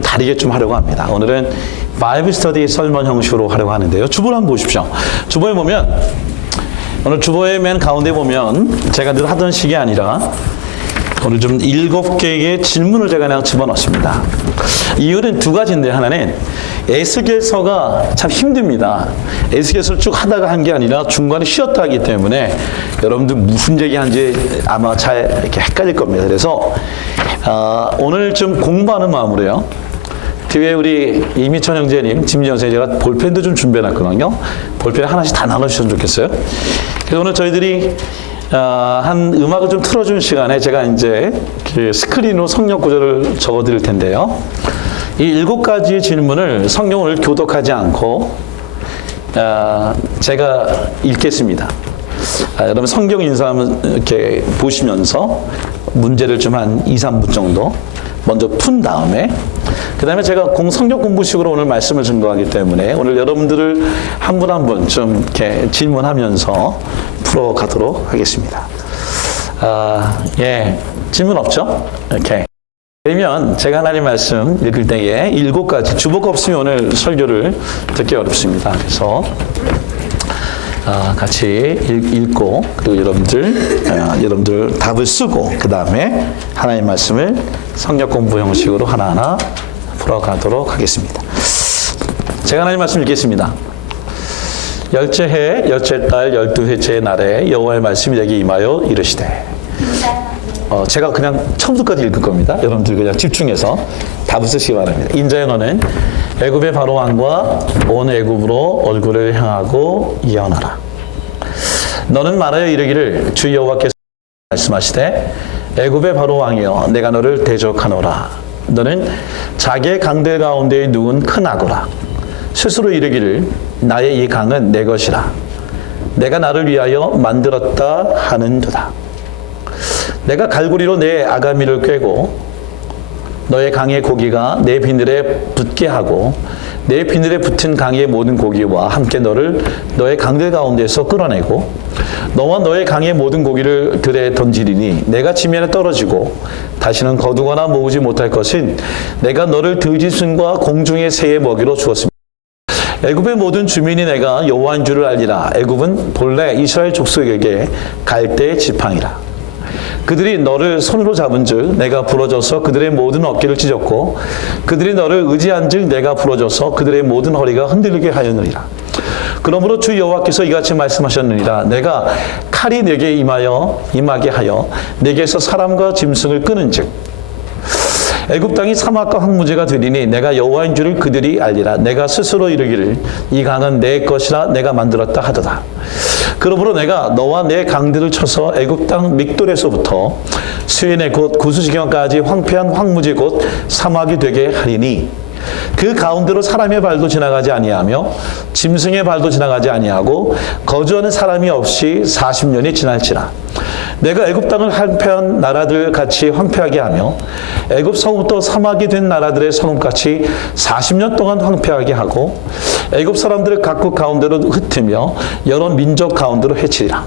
다르게 좀 하려고 합니다. 오늘은 바이블 스터디 설문 형식으로 하려고 하는데요. 주보를 한번 보십시오. 주보에 보면 오늘 주보의 맨 가운데 보면 제가 늘 하던 식이 아니라 오늘 좀 7개의 질문을 제가 그냥 집어넣습니다. 이유는 두 가지인데, 하나는 에스겔서가 참 힘듭니다. 에스겔서를 쭉 하다가 한 게 아니라 중간에 쉬었다 하기 때문에 여러분들 무슨 얘기하는지 아마 잘 이렇게 헷갈릴 겁니다. 그래서 오늘 좀 공부하는 마음으로요. 뒤에 우리 이미천 형제님, 김지현 선생님, 제가 볼펜도 좀 준비해놨거든요. 볼펜 하나씩 다 나눠주셨으면 좋겠어요. 그래서 오늘 저희들이 한 음악을 좀 틀어주는 시간에 제가 이제 그 스크린으로 성경 구절을 적어드릴 텐데요. 이 7가지 질문을 성경을 교독하지 않고 제가 읽겠습니다. 여러분 성경 인사하면 이렇게 보시면서 문제를 좀 한 2, 3분 정도 먼저 푼 다음에 그 다음에 제가 성경 공부식으로 오늘 말씀을 증거하기 때문에 오늘 여러분들을 한 분 한 분 좀 이렇게 질문하면서 풀어가도록 하겠습니다. 질문 없죠? 이렇게. 그러면 제가 하나님 말씀 읽을 때에 7가지, 주보가 없으면 오늘 설교를 듣기 어렵습니다. 그래서 같이 읽고 그리고 여러분들 답을 쓰고 그 다음에 하나님 말씀을 성경 공부 형식으로 하나하나 풀어가도록 하겠습니다. 제가 하나님 말씀 읽겠습니다. 열째 해, 열째 달, 12회째의 날에 여호와의 말씀이 내게 임하여 이르시되. 제가 그냥 처음부터까지 읽을 겁니다. 여러분들 그냥 집중해서 답을 쓰시기 바랍니다. 인자의 너는 애굽의 바로 왕과 온 애굽으로 얼굴을 향하고 예언하라. 너는 말하여 이르기를 주 여호와께서 말씀하시되 애굽의 바로 왕이여 내가 너를 대적하노라. 너는 자기의 강들 가운데에 누운 큰 악어라. 스스로 이르기를 나의 이 강은 내 것이라. 내가 나를 위하여 만들었다 하는도다. 내가 갈고리로 내 아가미를 꿰고 너의 강의 고기가 내 비늘에 붙게 하고 내 비늘에 붙은 강의 모든 고기와 함께 너를 너의 강들 가운데서 끌어내고 너와 너의 강의 모든 고기를 들에 던지리니 내가 지면에 떨어지고 다시는 거두거나 모으지 못할 것은 내가 너를 들짐승과 공중의 새의 먹이로 주었습니다. 애굽의 모든 주민이 내가 여호와인 줄을 알리라. 애굽은 본래 이스라엘 족속에게 갈대의 지팡이라. 그들이 너를 손으로 잡은즉 내가 부러져서 그들의 모든 어깨를 찢었고 그들이 너를 의지한즉 내가 부러져서 그들의 모든 허리가 흔들리게 하였느니라. 그러므로 주 여호와께서 이같이 말씀하셨느니라. 내가 칼이 내게 임하게 하여 내게서 사람과 짐승을 끄는즉 애굽 땅이 사막과 황무지가 되리니 내가 여호와인 줄을 그들이 알리라. 내가 스스로 이르기를 이 강은 내 것이라 내가 만들었다 하도다. 그러므로 내가 너와 내 강들을 쳐서 애굽 땅 믹돌에서부터 스웨네 곧 구스지경까지 황폐한 황무지 곧 사막이 되게 하리니 그 가운데로 사람의 발도 지나가지 아니하며 짐승의 발도 지나가지 아니하고 거주하는 사람이 없이 40년이 지날지라. 내가 애굽 땅을 황폐한 나라들 같이 황폐하게 하며 애굽 성읍부터 사막이 된 나라들의 성읍같이 40년 동안 황폐하게 하고 애굽 사람들을 각국 가운데로 흩으며 여러 민족 가운데로 해치리라.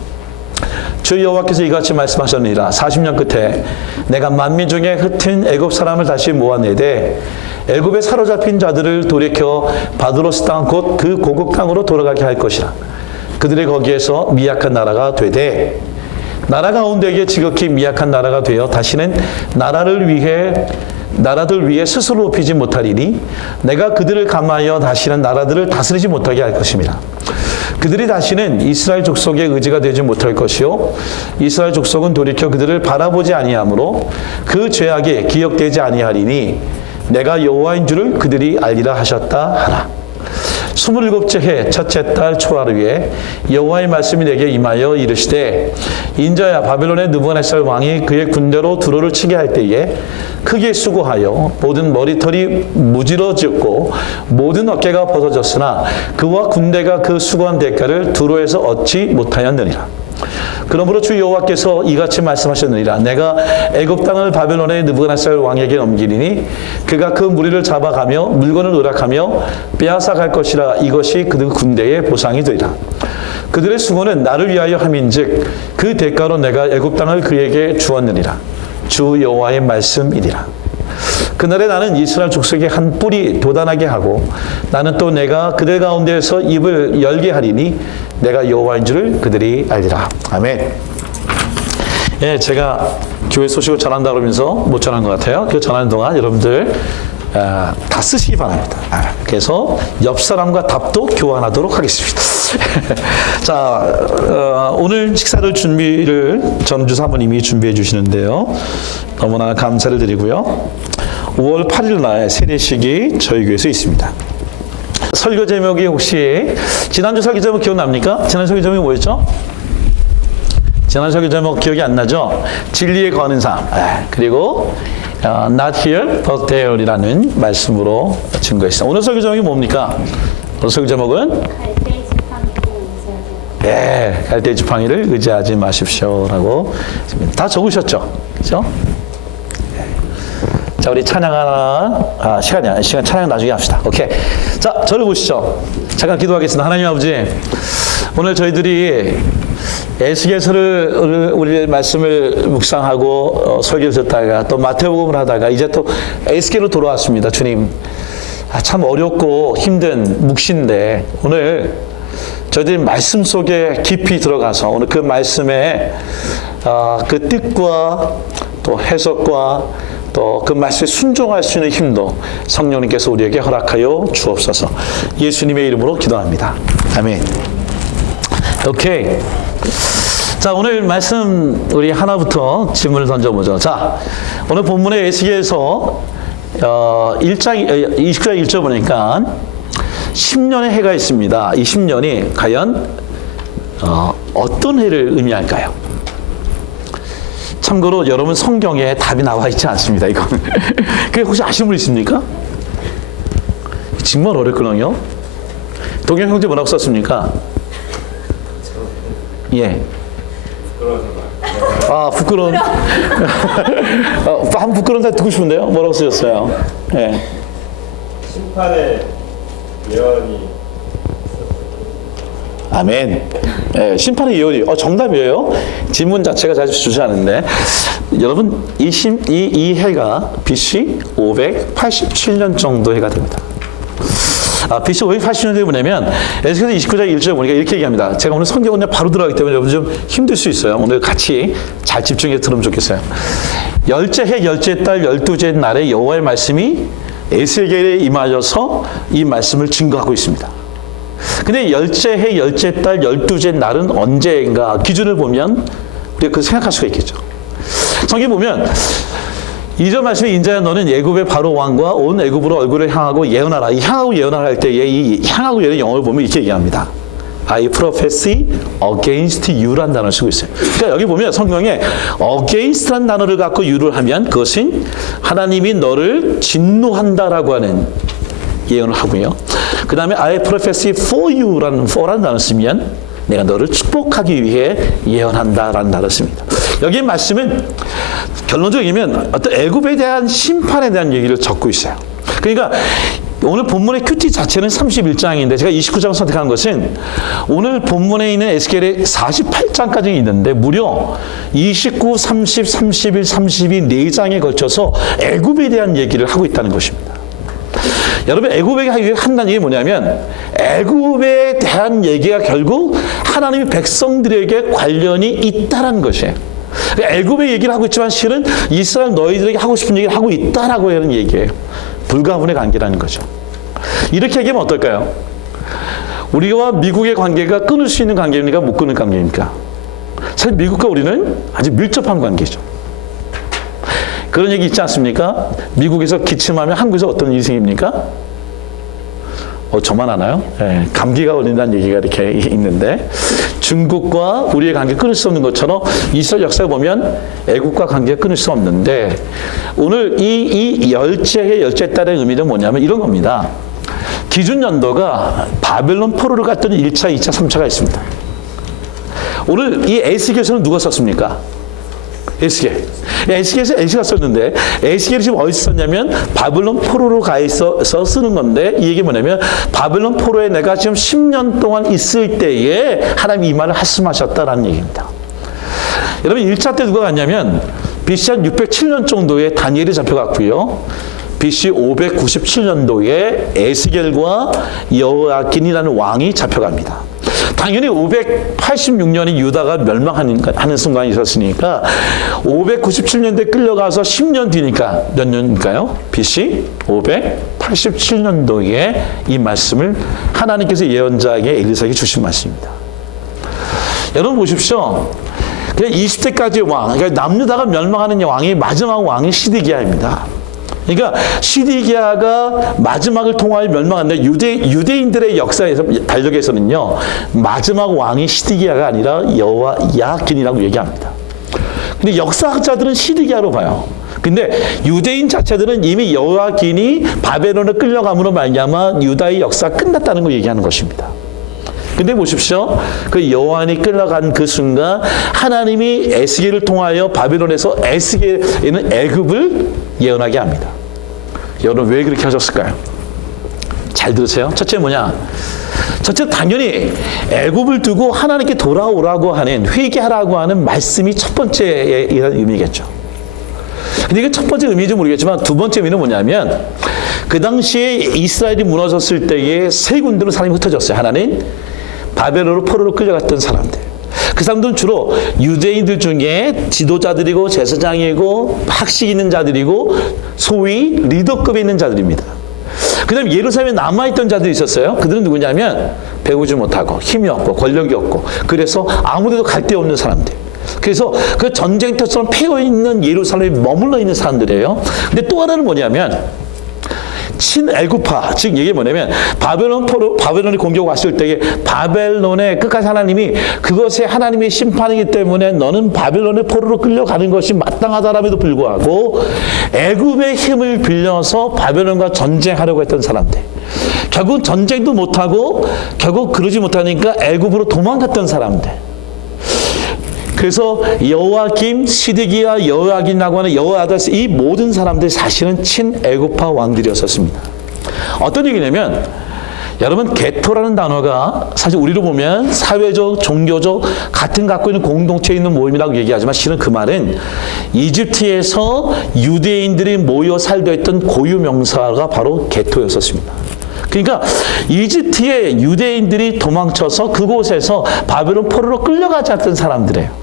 주 여호와께서 이같이 말씀하셨느니라. 40년 끝에 내가 만민 중에 흩은 애굽 사람을 다시 모아내되 애굽에 사로잡힌 자들을 돌이켜 바드로스 땅 곧 그 고국 땅으로 돌아가게 할 것이라. 그들이 거기에서 미약한 나라가 되되 나라 가운데에 지극히 미약한 나라가 되어 다시는 나라들 위해 스스로 높이지 못하리니 내가 그들을 감하여 다시는 나라들을 다스리지 못하게 할 것입니다. 그들이 다시는 이스라엘 족속의 의지가 되지 못할 것이요 이스라엘 족속은 돌이켜 그들을 바라보지 아니하므로 그 죄악이 기억되지 아니하리니 내가 여호와인 줄을 그들이 알리라 하셨다 하라. 27째 해 첫째 달 초하루에 여호와의 말씀이 내게 임하여 이르시되 인자야 바벨론의 느부갓네살 왕이 그의 군대로 두로를 치게 할 때에 크게 수고하여 모든 머리털이 무지러졌고 모든 어깨가 벗어졌으나 그와 군대가 그 수고한 대가를 두로에서 얻지 못하였느니라. 그러므로 주 여호와께서 이같이 말씀하셨느니라. 내가 애굽 땅을 바벨론의 느부갓네살 왕에게 넘기리니 그가 그 무리를 잡아가며 물건을 의락하며 빼앗아갈 것이라. 이것이 그 군대의 보상이 되리라. 그들의 수고는 나를 위하여 함인즉 그 대가로 내가 애굽 땅을 그에게 주었느니라. 주 여호와의 말씀이니라. 그날에 나는 이스라엘 족속의 한 뿔이 돋아나게 하고 나는 또 내가 그들 가운데에서 입을 열게 하리니 내가 여호와인 줄을 그들이 알리라. 아멘. 예, 제가 교회 소식을 전한다 그러면서 못 전한 것 같아요. 그 전하는 동안 여러분들 다 쓰시기 바랍니다. 그래서 옆 사람과 답도 교환하도록 하겠습니다. 자, 오늘 식사를 준비를 전주 사모님이 준비해 주시는데요. 너무나 감사를 드리고요. 5월 8일 날 세례식이 저희 교회에서 있습니다. 설교 제목이 혹시 지난주 설교 제목 기억납니까? 지난 설교 제목이 뭐였죠? 지난 설교 제목 기억이 안 나죠? 진리에 거하는 삶. 그리고 Not here, but there이라는 말씀으로 증거했습니다. 오늘 설교 제목이 뭡니까? 오늘 설교 제목은 갈대 지팡이를 의지하지 마십시오라고 다 적으셨죠? 그렇죠? 자, 우리 찬양 하나, 시간 찬양 나중에 합시다. 오케이. 자, 저를 보시죠. 잠깐 기도하겠습니다. 하나님 아버지, 오늘 저희들이 에스겔서를 우리 말씀을 묵상하고 설교를 듣다가 또 마태복음을 하다가 이제 또 에스겔로 돌아왔습니다. 주님, 참 어렵고 힘든 묵시인데 오늘 저희들이 말씀 속에 깊이 들어가서 오늘 그 말씀의 그 뜻과 또 해석과 또 그 말씀에 순종할 수 있는 힘도 성령님께서 우리에게 허락하여 주옵소서. 예수님의 이름으로 기도합니다. 아멘. 오케이. 자, 오늘 말씀 우리 하나부터 질문을 던져보죠. 자, 오늘 본문의 에스겔서 1장 29장 1절 보니까 10년의 해가 있습니다. 이 10년이 과연 어떤 해를 의미할까요? 참고로 여러분 성경에 답이 나와 있지 않습니다. 이건 그게 혹시 아시는 분 있습니까? 정말 어렵거든요. 동영 형제 뭐라고 썼습니까? 예. 부끄러운. 한 부끄러운 사 듣고 싶은데요. 뭐라고 쓰셨어요? 예. 심판의 예언이. 아멘. 예, 심판의 예언이 정답이에요. 질문 자체가 잘 주지 않은데 여러분 이 해가 BC 587년 정도 해가 됩니다. BC 580년대에 뭐냐면 에스겔서 29장 1절 보니까 이렇게 얘기합니다. 제가 오늘 성경은 바로 들어가기 때문에 여러분 좀 힘들 수 있어요. 오늘 같이 잘 집중해서 들으면 좋겠어요. 열째 해 열째 달 열두째 날에 여호와의 말씀이 에스겔에 임하여서 이 말씀을 증거하고 있습니다. 근데 열째 해 열째 달 열두째 날은 언제인가 기준을 보면 우리가 그 생각할 수가 있겠죠. 성경 보면 2절 말씀에 인자야 너는 애굽의 바로 왕과 온 애굽으로 얼굴을 향하고 예언하라. 이 향하고 예언하라 할 때 이 향하고 예언의 영어를 보면 이렇게 얘기합니다. I prophesy against you라는 단어를 쓰고 있어요. 그러니까 여기 보면 성경에 against라는 단어를 갖고 you를 하면 그것은 하나님이 너를 진노한다라고 하는 예언을 하고요. 그 다음에 I prophesy for you라는 단어를 쓰면 내가 너를 축복하기 위해 예언한다라는 단어를 씁니다. 여기 말씀은 결론적이면 어떤 애굽에 대한 심판에 대한 얘기를 적고 있어요. 그러니까 오늘 본문의 큐티 자체는 31장인데 제가 29장을 선택한 것은 오늘 본문에 있는 에스겔의 48장까지 있는데 무려 29, 30, 31, 32 4장에 걸쳐서 애굽에 대한 얘기를 하고 있다는 것입니다. 여러분 애굽에 한다는 얘기 뭐냐면 애굽에 대한 얘기가 결국 하나님의 백성들에게 관련이 있다는 것이에요. 애굽의 얘기를 하고 있지만 실은 이스라엘 너희들에게 하고 싶은 얘기를 하고 있다라고 하는 얘기예요. 불가분의 관계라는 거죠. 이렇게 얘기하면 어떨까요? 우리와 미국의 관계가 끊을 수 있는 관계입니까? 못 끊는 관계입니까? 사실 미국과 우리는 아주 밀접한 관계죠. 그런 얘기 있지 않습니까? 미국에서 기침하면 한국에서 어떤 일이 생깁니까? 저만 아나요? 네, 감기가 걸린다는 얘기가 이렇게 있는데 중국과 우리의 관계 끊을 수 없는 것처럼 이스라엘 역사를 보면 애국과 관계가 끊을 수 없는데 오늘 이 열째의 열째 달의 의미는 뭐냐면 이런 겁니다. 기준 연도가 바벨론 포로를 갔던 1차, 2차, 3차가 있습니다. 오늘 이 에스겔서는 누가 썼습니까? 에스겔에서 에스겔가 썼는데 에스겔이 지금 어디서 썼냐면 바벨론 포로로 가 있어서 쓰는 건데 이 얘기 뭐냐면 바벨론 포로에 내가 지금 10년 동안 있을 때에 하나님이 이 말을 말씀하셨다라는 얘기입니다. 여러분 1차 때 누가 갔냐면 BC 한 607년 정도에 다니엘이 잡혀갔고요. BC 597년도에 에스겔과 여호야긴이라는 왕이 잡혀갑니다. 당연히 586년에 유다가 멸망하는 순간이 있었으니까 597년도에 끌려가서 10년 뒤니까 몇 년일까요? BC 587년도에 이 말씀을 하나님께서 예언자에게 엘리사에게 주신 말씀입니다. 여러분 보십시오. 그냥 20대까지의 왕, 그러니까 남유다가 멸망하는 왕이 마지막 왕이 시드기야입니다. 그러니까 시드기야가 마지막을 통하여 멸망한데 유대인들의 역사에서 달력에서는요 마지막 왕이 시드기야가 아니라 여호야긴이라고 얘기합니다. 근데 역사학자들은 시드기야로 봐요. 근데 유대인 자체들은 이미 여호야긴이 바벨론에 끌려감으로 말미암아 유다의 역사가 끝났다는 걸 얘기하는 것입니다. 근데 보십시오. 그 여호야긴이 끌려간 그 순간 하나님이 에스겔을 통하여 바벨론에서 에스겔에는 애굽을 예언하게 합니다. 여러분 왜 그렇게 하셨을까요? 잘 들으세요. 첫째 뭐냐? 첫째 당연히 애굽을 두고 하나님께 돌아오라고 하는 회개하라고 하는 말씀이 첫 번째 이런 의미겠죠. 근데 이게 첫 번째 의미인지 모르겠지만 두 번째 의미는 뭐냐면 그 당시에 이스라엘이 무너졌을 때에 세 군데로 사람이 흩어졌어요. 하나는 바벨론으로 포로로 끌려갔던 사람들. 그 사람들은 주로 유대인들 중에 지도자들이고 제사장이고 학식 있는 자들이고 소위 리더급에 있는 자들입니다. 그 다음에 예루살렘에 남아있던 자들이 있었어요. 그들은 누구냐면 배우지 못하고 힘이 없고 권력이 없고 그래서 아무데도 갈 데 없는 사람들. 그래서 그 전쟁터처럼 패여있는 예루살렘에 머물러 있는 사람들이에요. 근데 또 하나는 뭐냐면 친애굽파, 즉 이게 뭐냐면 바벨론이 공격 왔을 때에 바벨론의 끝까지 하나님이 그것이 하나님의 심판이기 때문에 너는 바벨론의 포로로 끌려가는 것이 마땅하다람에도 불구하고 애굽의 힘을 빌려서 바벨론과 전쟁하려고 했던 사람들. 결국 전쟁도 못하고 결국 그러지 못하니까 애굽으로 도망갔던 사람들. 그래서 여호야김, 시드기야, 여호야긴이라고 하는 여호야다스 이 모든 사람들이 사실은 친애굽파 왕들이었었습니다. 어떤 얘기냐면 여러분 게토라는 단어가 사실 우리로 보면 사회적, 종교적 같은 갖고 있는 공동체에 있는 모임이라고 얘기하지만 실은 그 말은 이집트에서 유대인들이 모여 살고 있던 고유 명사가 바로 게토였었습니다. 그러니까 이집트의 유대인들이 도망쳐서 그곳에서 바벨론 포로로 끌려가지 않던 사람들이에요.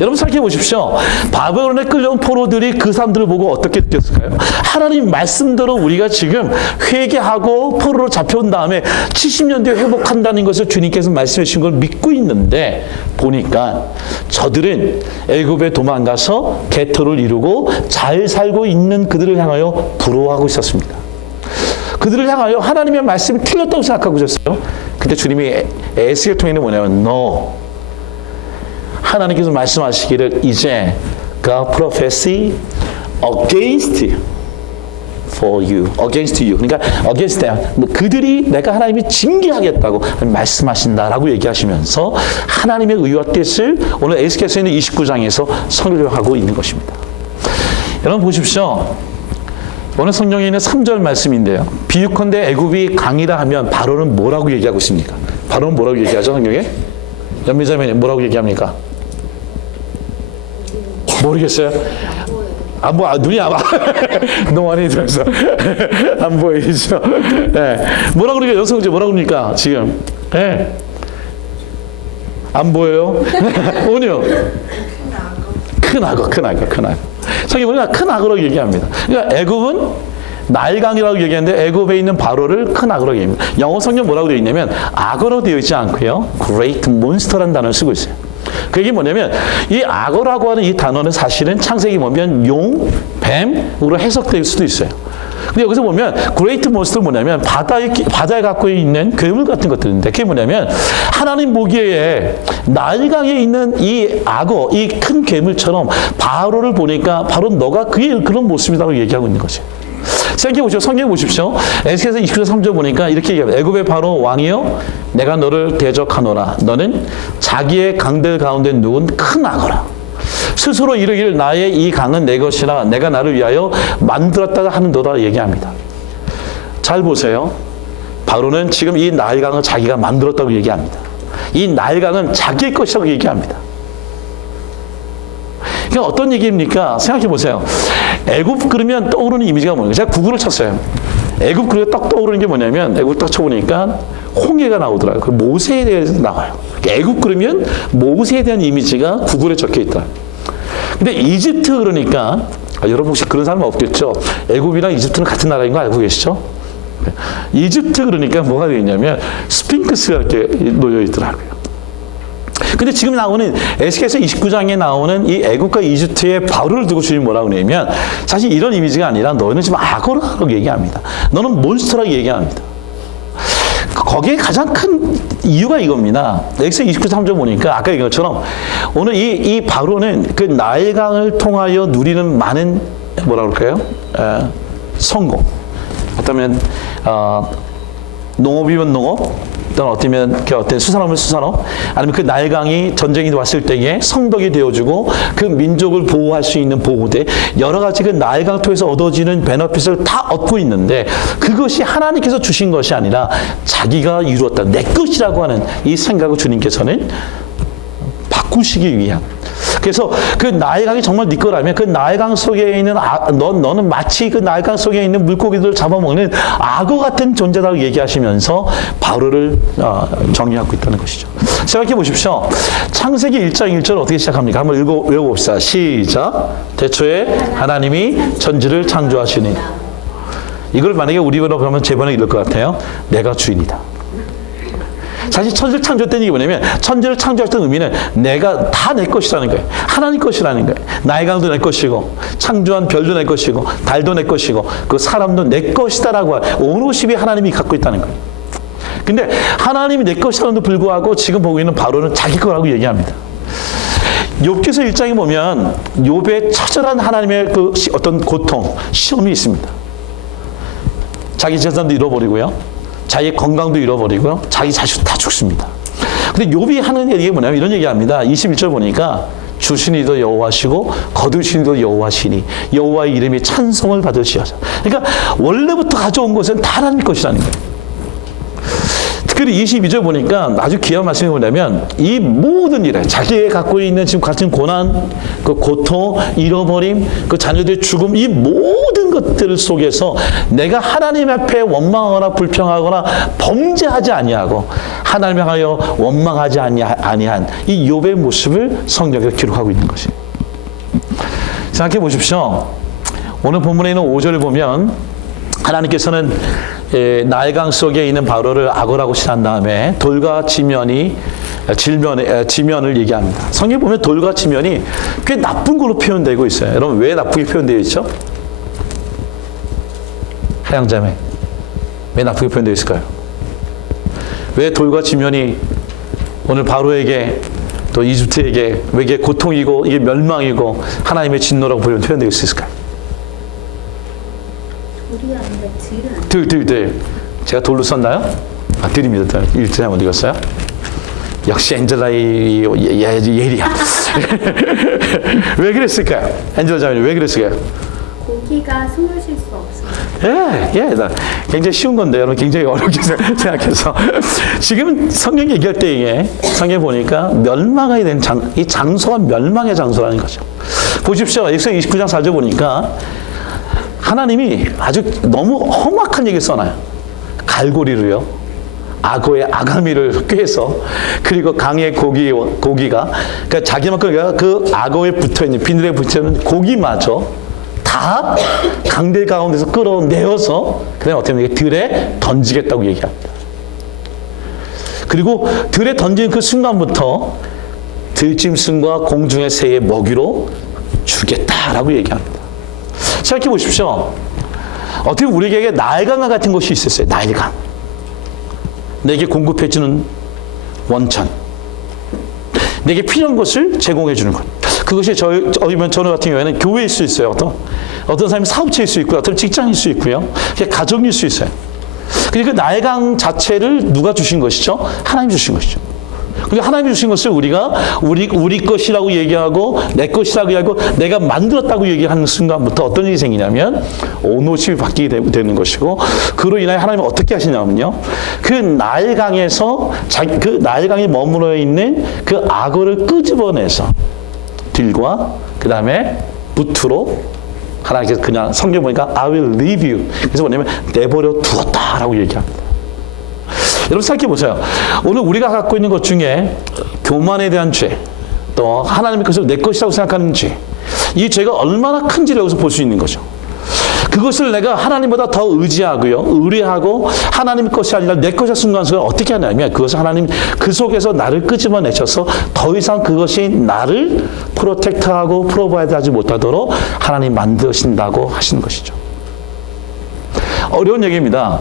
여러분 생각해 보십시오. 바벨론에 끌려온 포로들이 그 사람들을 보고 어떻게 느꼈을까요? 하나님 말씀대로 우리가 지금 회개하고 포로로 잡혀온 다음에 70년 뒤에 회복한다는 것을 주님께서 말씀해 주신 걸 믿고 있는데 보니까 저들은 애굽에 도망가서 게토를 이루고 잘 살고 있는 그들을 향하여 부러워하고 있었습니다. 그들을 향하여 하나님의 말씀이 틀렸다고 생각하고 있었어요. 근데 주님이 에스겔 통해는 뭐냐면 너 하나님께서 말씀하시기를 이제 God prophecy against for you, against you. 그러니까 against them. 그들이 내가 하나님이 징계하겠다고 말씀하신다라고 얘기하시면서 하나님의 의와 뜻을 오늘 에스겔서 있는 29장에서 설명하고 있는 것입니다. 여러분 보십시오. 오늘 성경에 있는 3절 말씀인데요. 비유컨대 애굽이 강이라 하면 바로는 뭐라고 얘기하고 있습니까? 바로는 뭐라고 얘기하죠, 성경에? 연미자매님 뭐라고 얘기합니까? 모르겠어요? 안 보여. 눈이 안 와. 너무 많이 들어서 안 보이죠? 네. 뭐라고 그러니까 여성지 뭐라고 그러니까 지금? 네. 안 보여요? 오뇨. 큰 악어. 성경에 보니까 큰 악어라고 얘기합니다. 그러니까 애굽은 나일강이라고 얘기하는데 애굽에 있는 바로를 큰 악어라고 얘기합니다. 영어 성경 뭐라고 되어 있냐면 악어로 되어 있지 않고요. Great Monster라는 단어를 쓰고 있어요. 그게 뭐냐면 이 악어라고 하는 이 단어는 사실은 창세기 보면 용, 뱀으로 해석될 수도 있어요. 근데 여기서 보면 그레이트 몬스터는 뭐냐면 바다에 갖고 있는 괴물 같은 것들인데 그게 뭐냐면 하나님 보기에 나일강에 있는 이 악어, 이 큰 괴물처럼 바로를 보니까 바로 너가 그런 모습이라고 얘기하고 있는 거죠. 생각해 보십시오. 성경 보십시오. 에스겔서 29장 3절 보니까 이렇게 얘기합니다. 애굽의 바로 왕이여 내가 너를 대적하노라. 너는 자기의 강들 가운데 누운 큰 악어라. 스스로 이르기를 나의 이 강은 내 것이라 내가 나를 위하여 만들었다가 하는도다 얘기합니다. 잘 보세요. 바로는 지금 이 나일강을 자기가 만들었다고 얘기합니다. 이 나일강은 자기의 것이라고 얘기합니다. 그러니까 어떤 얘기입니까? 생각해 보세요. 애굽 그러면 떠오르는 이미지가 뭐냐면 제가 구글을 쳤어요. 애굽 그리고 딱 떠오르는 게 뭐냐면 애굽 딱 쳐보니까 홍해가 나오더라고요. 그 모세에 대해서 나와요. 애굽 그러면 모세에 대한 이미지가 구글에 적혀 있다. 근데 이집트 그러니까 여러분 혹시 그런 사람 없겠죠? 애굽이랑 이집트는 같은 나라인 거 알고 계시죠? 이집트 그러니까 뭐가 되겠냐면 스핑크스가 이렇게 놓여 있더라고요. 근데 지금 나오는 에스겔서 29장에 나오는 이 애굽과 이집트의 바로를 두고 주님 뭐라고 그러냐면 사실 이런 이미지가 아니라 너희는 지금 악어라고 얘기합니다. 너는 몬스터라고 얘기합니다. 거기에 가장 큰 이유가 이겁니다. 에스겔 29장 보니까 아까 얘기한 것처럼 오늘 이 바로는 그 나일강을 통하여 누리는 많은 뭐라 그럴까요? 성공. 어쩌면 농업이면 농업, 또는 어쩌면 그 어떤 수산업이면 수산업, 아니면 그 나일강이 전쟁이 왔을 때에 성덕이 되어주고 그 민족을 보호할 수 있는 보호대, 여러 가지 그 나일강 통해서 얻어지는 베너핏을 다 얻고 있는데 그것이 하나님께서 주신 것이 아니라 자기가 이루었다, 내 것이라고 하는 이 생각을 주님께서는 바꾸시기 위한. 그래서 그 나일강이 정말 네 거라면 그 나일강 속에 있는 너는 마치 그 나일강 속에 있는 물고기들을 잡아먹는 악어 같은 존재라고 얘기하시면서 바로를 정의하고 있다는 것이죠. 생각해 보십시오. 창세기 1장 1절 어떻게 시작합니까? 한번 외워봅시다. 시작. 태초에 하나님이 천지를 창조하시니. 이걸 만약에 우리로 그러면 제 번에 이럴 것 같아요. 내가 주인이다. 사실 천지를 창조했다는 게 뭐냐면 천지를 창조했던 의미는 내가 다 내 것이라는 거예요. 하나님 것이라는 거예요. 나일강도 내 것이고 창조한 별도 내 것이고 달도 내 것이고 그 사람도 내 것이다라고 오너십이 하나님이 갖고 있다는 거예요. 근데 하나님이 내 것이라는데도 불구하고 지금 보고 있는 바로는 자기 거라고 얘기합니다. 욥기서 1장에 보면 욥의 처절한 하나님의 그 어떤 고통, 시험이 있습니다. 자기 재산도 잃어버리고요. 자기 건강도 잃어버리고요. 자기 자식도 다 죽습니다. 근데 욥이 하는 얘기가 뭐냐면 이런 얘기합니다. 21절 보니까 주신이도 여호와시고 거두신이도 여호와시니 여호와의 이름이 찬송을 받으시어서. 그러니까 원래부터 가져온 것은 다 하나님 것이라는 거예요. 특별히 22절 보니까 아주 귀한 말씀이 뭐냐면 이 모든 일에 자기가 갖고 있는 지금 같은 고난, 그 고통, 잃어버림, 그 자녀들의 죽음, 이 모든 것들 속에서 내가 하나님 앞에 원망하거나 불평하거나 범죄하지 아니하고 하나님 향하여 원망하지 아니한 이 욥의 모습을 성경에서 기록하고 있는 것이에요. 생각해 보십시오. 오늘 본문에 있는 5절을 보면 하나님께서는 나일강 속에 있는 바로를 악어라고 칠한 다음에 돌과 지면을 얘기합니다. 성경에 보면 돌과 지면이 꽤 나쁜 걸로 표현되고 있어요. 여러분 왜 나쁘게 표현되어 있죠? 하양자매, 왜 나쁘게 표현되어 있을까요? 왜 돌과 지면이 오늘 바로에게 또 이집트에게 왜 이게 고통이고 이게 멸망이고 하나님의 진노라고 표현되어 있을까요? 들. 제가 돌로 썼나요? 들입니다. 1장 어디 갔어요? 역시 엔젤라의 예리야. 왜 그랬을까요? 엔젤라 자매님 왜 그랬을까요? 고기가 숨을 쉴 수 없습니다. 예. 굉장히 쉬운 건데 여러분 굉장히 어렵게 생각해서 지금 성경 얘기할 때에 성경에 보니까 멸망하게 된 이 장소가 멸망의 장소라는 거죠. 보십시오. 엑소더 29장 4절 보니까 하나님이 아주 너무 험악한 얘기를 써놔요. 갈고리로요. 악어의 아가미를 꿰서 그리고 강의 고기가 그러니까 자기만큼 그 악어에 붙어있는 비늘에 붙어있는 고기마저 다 강들 가운데서 끌어내어서 그다음에 어떻게 보면 들에 던지겠다고 얘기합니다. 그리고 들에 던지는 그 순간부터 들짐승과 공중의 새의 먹이로 주겠다라고 얘기합니다. 생각해 보십시오. 어떻게 우리에게 나일강과 같은 것이 있었어요. 나일강. 내게 공급해주는 원천. 내게 필요한 것을 제공해 주는 것. 그것이 저는 같은 경우에는 교회일 수 있어요. 어떤 사람이 사업체일 수 있고요. 어떤 직장일 수 있고요. 가정일 수 있어요. 그리고 그 나일강 자체를 누가 주신 것이죠? 하나님 주신 것이죠. 그리고 하나님이 주신 것을 우리가 우리 것이라고 얘기하고 내 것이라고 얘기하고 내가 만들었다고 얘기하는 순간부터 어떤 일이 생기냐면 오너십이 바뀌게 되는 것이고 그로 인하여 하나님은 어떻게 하시냐면요. 그 나일강에서 그 나일강에 머물러 있는 그 악어를 끄집어내서 들과 그 다음에 붓으로 하나님께서 그냥 성경 보니까 I will leave you. 그래서 뭐냐면 내버려 두었다라고 얘기합니다. 여러분 생각해 보세요. 오늘 우리가 갖고 있는 것 중에 교만에 대한 죄, 또 하나님의 것을 내 것이라고 생각하는 죄, 이 죄가 얼마나 큰지를 여기서 볼 수 있는 거죠. 그것을 내가 하나님보다 더 의지하고요, 의뢰하고 하나님의 것이 아니라 내 것의 순간순간 어떻게 하냐면 그것을 하나님 그 속에서 나를 끄집어내셔서 더 이상 그것이 나를 프로텍트하고 프로바이드하지 못하도록 하나님 만드신다고 하시는 것이죠. 어려운 얘기입니다.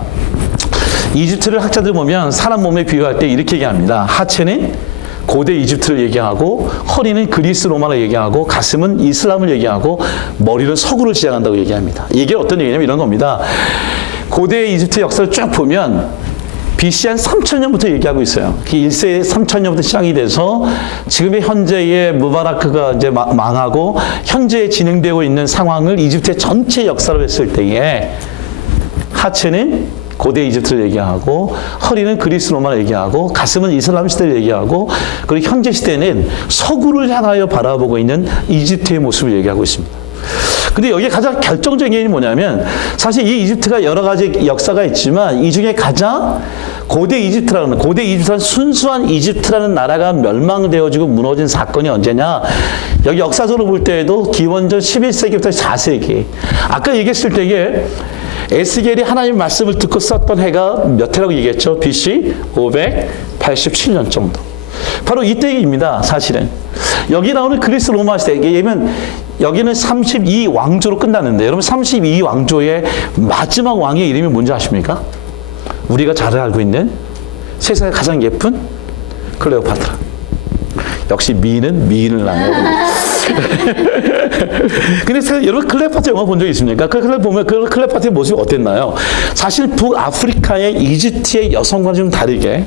이집트를 학자들 보면 사람 몸에 비유할 때 이렇게 얘기합니다. 하체는 고대 이집트를 얘기하고, 허리는 그리스 로마를 얘기하고, 가슴은 이슬람을 얘기하고, 머리는 서구를 지향한다고 얘기합니다. 이게 어떤 얘기냐면 이런 겁니다. 고대 이집트 역사를 쭉 보면 BC 한 3000년부터 얘기하고 있어요. 1세 3000년부터 시작이 돼서 지금의 현재의 무바라크가 이제 망하고 현재 진행되고 있는 상황을 이집트의 전체 역사로 했을 때에 하체는 고대 이집트를 얘기하고, 허리는 그리스 로마를 얘기하고, 가슴은 이슬람 시대를 얘기하고, 그리고 현재 시대는 서구를 향하여 바라보고 있는 이집트의 모습을 얘기하고 있습니다. 근데 여기에 가장 결정적인 게 뭐냐면 사실 이 이집트가 여러 가지 역사가 있지만 이 중에 가장 고대 이집트라는 순수한 이집트라는 나라가 멸망되어지고 무너진 사건이 언제냐? 여기 역사적으로 볼 때에도 기원전 11세기부터 4세기. 아까 얘기했을 때에 에스겔이 하나님의 말씀을 듣고 썼던 해가 몇 해라고 얘기했죠? BC 587년 정도. 바로 이때입니다, 사실은. 여기 나오는 그리스 로마 시대, 얘기하면 여기는 32왕조로 끝나는데, 여러분 32왕조의 마지막 왕의 이름이 뭔지 아십니까? 우리가 잘 알고 있는 세상에 가장 예쁜 클레오파트라. 역시 미인은 미인을 낳아요. 근데 여러분 클레오파트라 영화 본 적 있습니까? 그 클레오파트라의 모습이 어땠나요? 사실 북아프리카의 이집트의 여성과는 좀 다르게,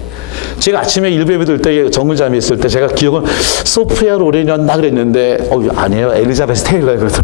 제가 아침에 일부 예배 들 때 정글잠이 있을 때 제가 기억은 소피아 로렌이었나 그랬는데 아니에요, 엘리자베스 테일러 그래서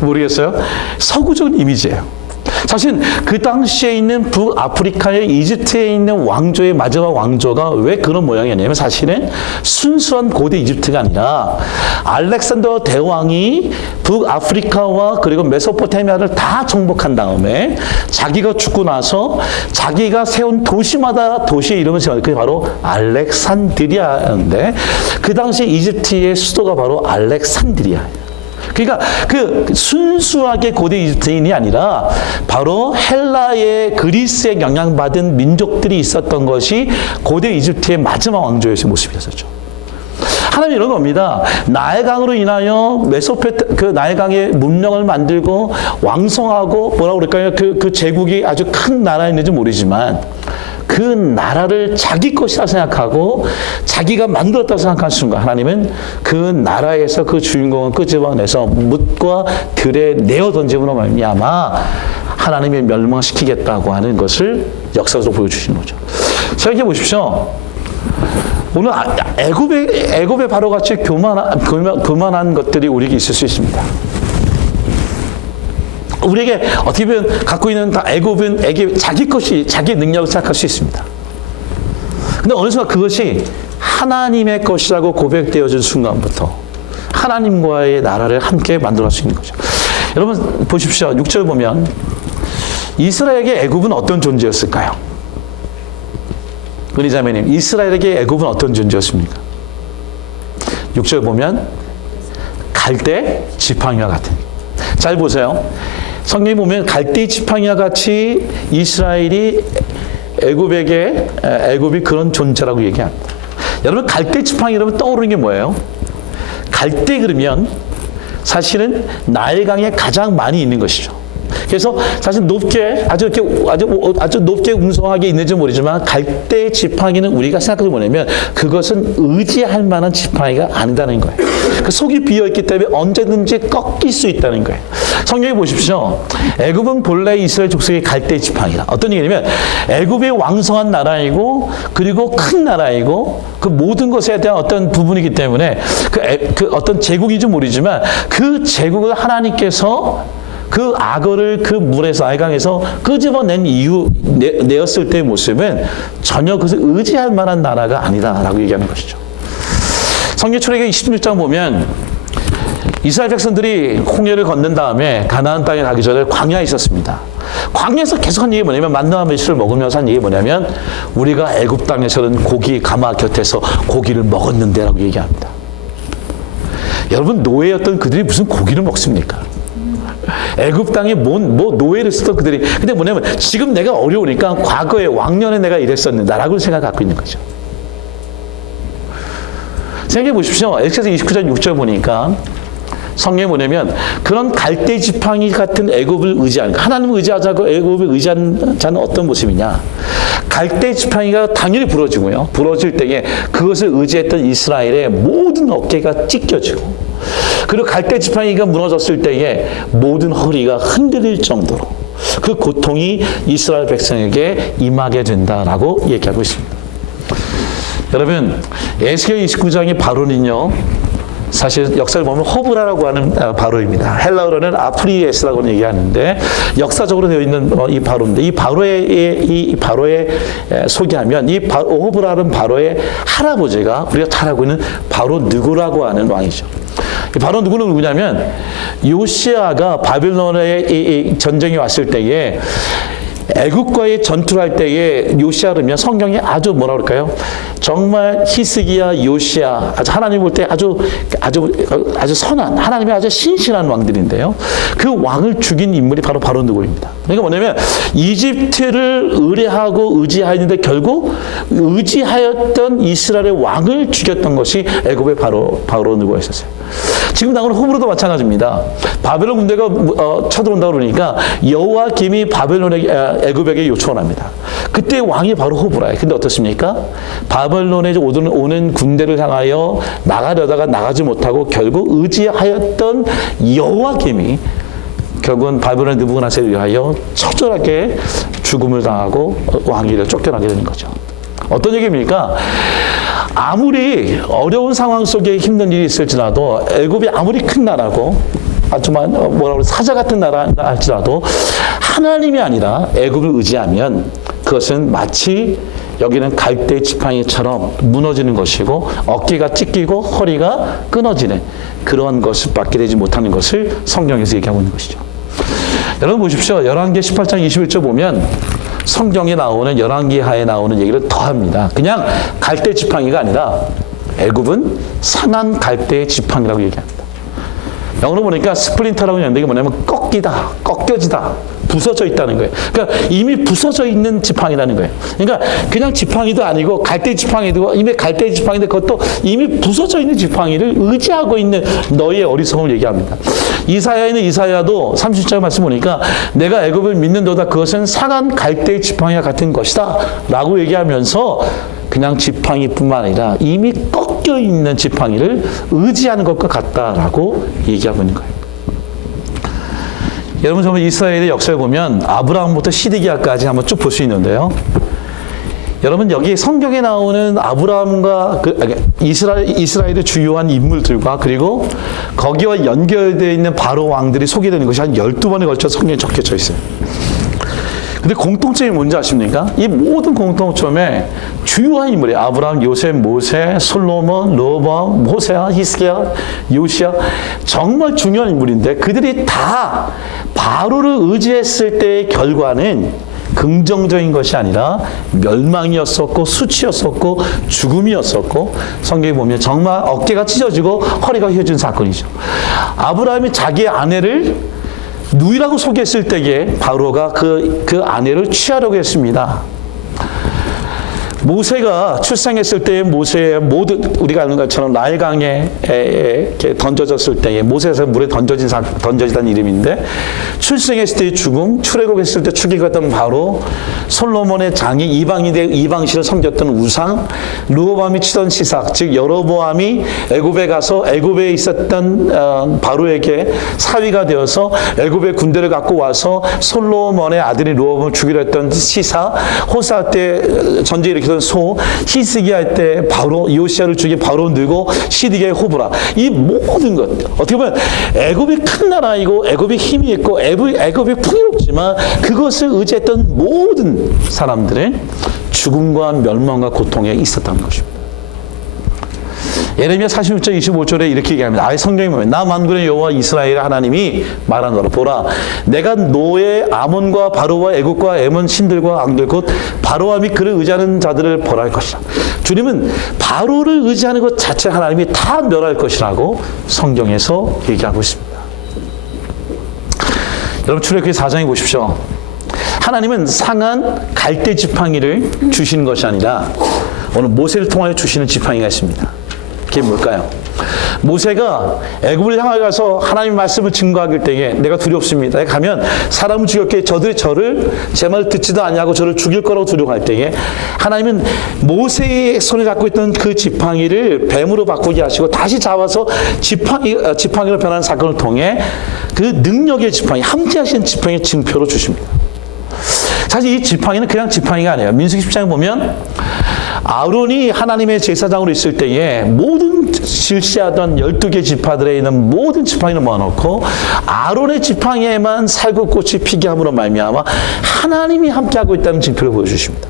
모르겠어요. 서구적인 이미지예요. 사실 그 당시에 있는 북아프리카의 이집트에 있는 왕조의 마지막 왕조가 왜 그런 모양이었냐면 사실은 순수한 고대 이집트가 아니라 알렉산더 대왕이 북아프리카와 그리고 메소포타미아를 다 정복한 다음에 자기가 죽고 나서 자기가 세운 도시마다 도시의 이름을 지었는데 그게 바로 알렉산드리아인데 그 당시 이집트의 수도가 바로 알렉산드리아예요. 그러니까 그 순수하게 고대 이집트인이 아니라 바로 헬라의 그리스에 영향받은 민족들이 있었던 것이 고대 이집트의 마지막 왕조의 모습이었었죠. 하나님 이런 겁니다. 나일강으로 인하여 그 나일강의 문명을 만들고 왕성하고 뭐라고 그럴까요? 그 제국이 아주 큰 나라였는지 모르지만 그 나라를 자기 것이라 생각하고 자기가 만들었다고 생각하는 순간 하나님은 그 나라에서 그 주인공을 끄집어내서 뭇과 들에 내어 던짐으로 말미암아 하나님이 멸망시키겠다고 하는 것을 역사적으로 보여주시는 거죠. 생각해 보십시오. 오늘 애굽의 바로같이 교만한 것들이 우리에게 있을 수 있습니다. 우리에게 어떻게 보면 갖고 있는 다 애굽은 자기 것이 자기 능력을 생각할 수 있습니다. 근데 어느 순간 그것이 하나님의 것이라고 고백되어진 순간부터 하나님과의 나라를 함께 만들어갈 수 있는 거죠. 여러분 보십시오. 6절 보면 이스라엘에게 애굽은 어떤 존재였을까요? 은희자매님, 이스라엘에게 애굽은 어떤 존재였습니까? 6절 보면 갈대 지팡이와 같은. 잘 보세요. 성경에 보면 갈대 지팡이와 같이 이스라엘이 애굽이 그런 존재라고 얘기합니다. 여러분 갈대 지팡이 여러분 떠오르는 게 뭐예요? 갈대 그러면 사실은 나일강에 가장 많이 있는 것이죠. 그래서 사실 높게 아주 높게 웅성하게 있는지 모르지만 갈대 지팡이는 우리가 생각하는 뭐냐면 그것은 의지할 만한 지팡이가 아니다는 거예요. 그 속이 비어 있기 때문에 언제든지 꺾일 수 있다는 거예요. 성경에 보십시오. 애굽은 본래 이스라엘 족속의 갈대 지팡이다. 어떤 얘기냐면 애굽의 왕성한 나라이고 그리고 큰 나라이고 그 모든 것에 대한 어떤 부분이기 때문에 그 어떤 제국인지 모르지만 그 제국을 하나님께서 그 악어를 그 물에서 나일강에서 끄집어낸 내었을 때의 모습은 전혀 그것을 의지할 만한 나라가 아니다라고 얘기하는 것이죠. 성경 출애굽기 26장 보면 이스라엘 백성들이 홍해를 건넌 다음에 가나안 땅에 가기 전에 광야에 있었습니다. 광야에서 계속 한 얘기 뭐냐면 만나와 메시를 먹으면서 한 얘기 뭐냐면 우리가 애굽 땅에서는 고기 가마 곁에서 고기를 먹었는데라고 얘기합니다. 여러분 노예였던 그들이 무슨 고기를 먹습니까? 애굽 땅에 뭐 노예를 쓰던 그들이 근데 뭐냐면 지금 내가 어려우니까 과거에 왕년에 내가 이랬었는다라고 생각 갖고 있는 거죠. 생각해 보십시오. 에스겔서 29장 6절 보니까 성경에 뭐냐면 그런 갈대 지팡이 같은 애굽을 의지하는 하나님을 의지하자고 애굽을 의지하는 자는 어떤 모습이냐. 갈대 지팡이가 당연히 부러지고요. 부러질 때에 그것을 의지했던 이스라엘의 모든 어깨가 찢겨지고 그리고 갈대 지팡이가 무너졌을 때에 모든 허리가 흔들릴 정도로 그 고통이 이스라엘 백성에게 임하게 된다라고 얘기하고 있습니다. 여러분 에스겔 29장의 바로는요. 사실 역사를 보면 호브라라고 하는 바로입니다. 헬라어로는 아프리에스라고 얘기하는데 역사적으로 되어 있는 이 바로인데 이 바로에 소개하면 이 호브라는 바로의 할아버지가 우리가 잘 알고 있는 바로 느고라고 하는 왕이죠. 이 바로 누구냐면 요시아가 바빌론에 이 전쟁이 왔을 때에 애국과의 전투를 할 때에 요시아르면 성경에 아주 뭐라 그럴까요? 정말 히스기야, 요시아, 아주 하나님 볼 때 아주 선한 하나님의 아주 신실한 왕들인데요. 그 왕을 죽인 인물이 바로 누구입니다. 그러니까 뭐냐면 이집트를 의뢰하고 의지하였는데 결국 의지하였던 이스라엘의 왕을 죽였던 것이 애굽의 바로 누구였었어요. 지금 당하는 호브로도 마찬가지입니다. 바벨론 군대가 쳐들어온다 그러니까 여호와김이 애굽에게 요청을 합니다. 그때 왕이 바로 호브라예요. 근데 어떻습니까? 바벨론에 오는 군대를 향하여 나가려다가 나가지 못하고 결국 의지하였던 여호와김이 결국은 바벨론의 느부갓네살에 의하여 처절하게 죽음을 당하고 왕위를 쫓겨나게 되는 거죠. 어떤 얘기입니까? 아무리 어려운 상황 속에 힘든 일이 있을지라도 애굽이 아무리 큰 나라고 아주만 뭐라고 사자 같은 나라 할지라도 하나님이 아니라 애굽을 의지하면 그것은 마치 여기는 갈대 지팡이처럼 무너지는 것이고 어깨가 찢기고 허리가 끊어지는 그러한 것을 받게 되지 못하는 것을 성경에서 얘기하고 있는 것이죠. 여러분 보십시오. 열왕기 18장 21절 보면 성경에 나오는 열왕기하에 나오는 얘기를 더합니다. 그냥 갈대 지팡이가 아니라 애굽은 상한 갈대 지팡이라고 얘기합니다. 영어로 보니까 스플린터라고 하는데 이게 뭐냐면 꺾이다, 꺾여지다, 부서져 있다는 거예요. 그러니까 이미 부서져 있는 지팡이라는 거예요. 그러니까 그냥 지팡이도 아니고 갈대 지팡이도 이미 갈대 지팡이인데 그것도 이미 부서져 있는 지팡이를 의지하고 있는 너희의 어리석음을 얘기합니다. 이사야도 30절 말씀 보니까 내가 애굽을 믿는도다 그것은 상한 갈대 지팡이와 같은 것이다 라고 얘기하면서 그냥 지팡이뿐만 아니라 이미 꺾여 있는 지팡이를 의지하는 것과 같다라고 얘기하고 있는 거예요. 여러분 정말 이스라엘의 역사를 보면 아브라함부터 시드기야까지 한번 쭉 볼 수 있는데요. 여러분 여기 성경에 나오는 아브라함과 이스라엘의 주요한 인물들과 그리고 거기와 연결되어 있는 바로 왕들이 소개되는 것이 한 12번에 걸쳐 성경에 적혀져 있어요. 근데 공통점이 뭔지 아십니까? 이 모든 공통점에 주요한 인물이 아브라함, 요셉, 모세, 솔로몬, 로보암, 호세아, 히스기야, 요시야 정말 중요한 인물인데 그들이 다 바로를 의지했을 때의 결과는 긍정적인 것이 아니라 멸망이었었고 수치였었고 죽음이었었고 성경에 보면 정말 어깨가 찢어지고 허리가 휘어진 사건이죠. 아브라함이 자기의 아내를 누이라고 소개했을 때에 바로가 그 아내를 취하려고 했습니다. 모세가 출생했을 때에 모세의 모든 우리가 아는 것처럼 나일강에 이렇게 던져졌을 때에 모세에서 물에 던져지다는 이름인데 출생했을 때의 죽음, 출애굽했을 때 죽이었던 바로 솔로몬의 장이 이방신을 섬겼던 우상, 르호보암이 치던 시삭, 즉 여로보암이 애굽에 가서 애굽에 있었던 바로에게 사위가 되어서 애굽의 군대를 갖고 와서 솔로몬의 아들이 르호보암을 죽이려 했던 시사, 호사 때 전쟁 일으키던 소, 히스기야 때 바로 요시아를 죽인 바로 느고 시드기야의 호브라 이 모든 것 어떻게 보면 애굽이 큰 나라이고 애굽이 힘이 있고 애굽이 풍요롭지만 그것을 의지했던 모든 사람들의 죽음과 멸망과 고통에 있었다는 것입니다. 예레미야 46장 25절에 이렇게 얘기합니다. 아예 성경에 보면 나 만군의 여호와 이스라엘 하나님이 말하노라. 보라, 내가 노예 아몬과 바로와 애국과 에몬 신들과 왕들 곧 바로와 및 그를 의지하는 자들을 벌할 것이라. 주님은 바로를 의지하는 것 자체 하나님이 다 멸할 것이라고 성경에서 얘기하고 있습니다. 여러분 출애굽기 4장에 보십시오. 하나님은 상한 갈대 지팡이를 주시는 것이 아니라 오늘 모세를 통하여 주시는 지팡이가 있습니다. 그게 뭘까요? 모세가 애굽을 향하여 가서 하나님의 말씀을 증거하길 때에 내가 두렵습니다. 가면 사람을 죽였기에 저들이 저를 제 말을 듣지도 아니하고 저를 죽일 거라고 두려워할 때에 하나님은 모세의 손에 잡고 있던 그 지팡이를 뱀으로 바꾸게 하시고 다시 잡아서 지팡이로 변하는 사건을 통해 그 능력의 지팡이, 함께 하시는 지팡이의 증표로 주십니다. 사실 이 지팡이는 그냥 지팡이가 아니에요. 민수기 10장에 보면 아론이 하나님의 제사장으로 있을 때에 모든 실시하던 12개 지파들에 있는 모든 지팡이를 모아놓고 아론의 지팡이에만 살구꽃이 피게 함으로 말미암아 하나님이 함께하고 있다는 증표를 보여주십니다.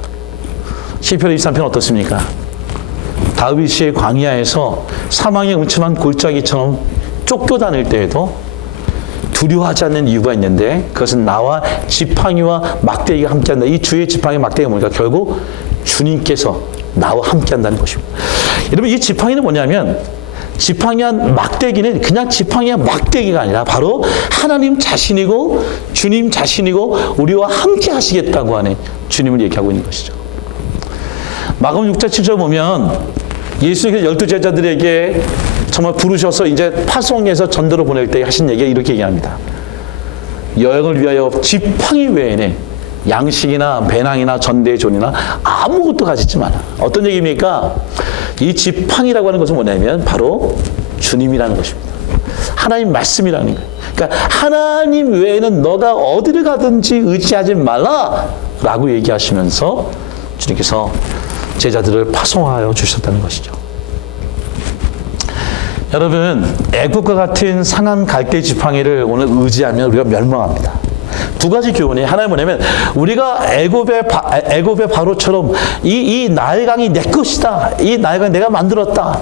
시편 23편 어떻습니까? 다윗이 광야에서 사망의 음침한 골짜기처럼 쫓겨다닐 때에도 두려워하지 않는 이유가 있는데 그것은 나와 지팡이와 막대기가 함께한다. 이 주의 지팡이 막대기가 뭐니까 결국 주님께서 나와 함께한다는 것입니다. 여러분 이 지팡이는 뭐냐면 지팡이와 막대기는 그냥 지팡이와 막대기가 아니라 바로 하나님 자신이고 주님 자신이고 우리와 함께 하시겠다고 하는 주님을 얘기하고 있는 것이죠. 마가복음 6장 7절 보면 예수님께서 12제자들에게 정말 부르셔서 이제 파송해서 전도로 보낼 때 하신 얘기가 이렇게 얘기합니다. 여행을 위하여 지팡이 외에는 양식이나 배낭이나 전대의 존이나 아무것도 가지지 마라. 어떤 얘기입니까? 이 지팡이라고 하는 것은 뭐냐면 바로 주님이라는 것입니다. 하나님 말씀이라는 거예요. 그러니까 하나님 외에는 너가 어디를 가든지 의지하지 말라라고 얘기하시면서 주님께서 제자들을 파송하여 주셨다는 것이죠. 여러분 애국과 같은 상한 갈대 지팡이를 오늘 의지하면 우리가 멸망합니다. 두 가지 교훈이 하나는 뭐냐면 우리가 애굽의 바로처럼 이 나일강이 내 것이다. 이 나일강이 내가 만들었다.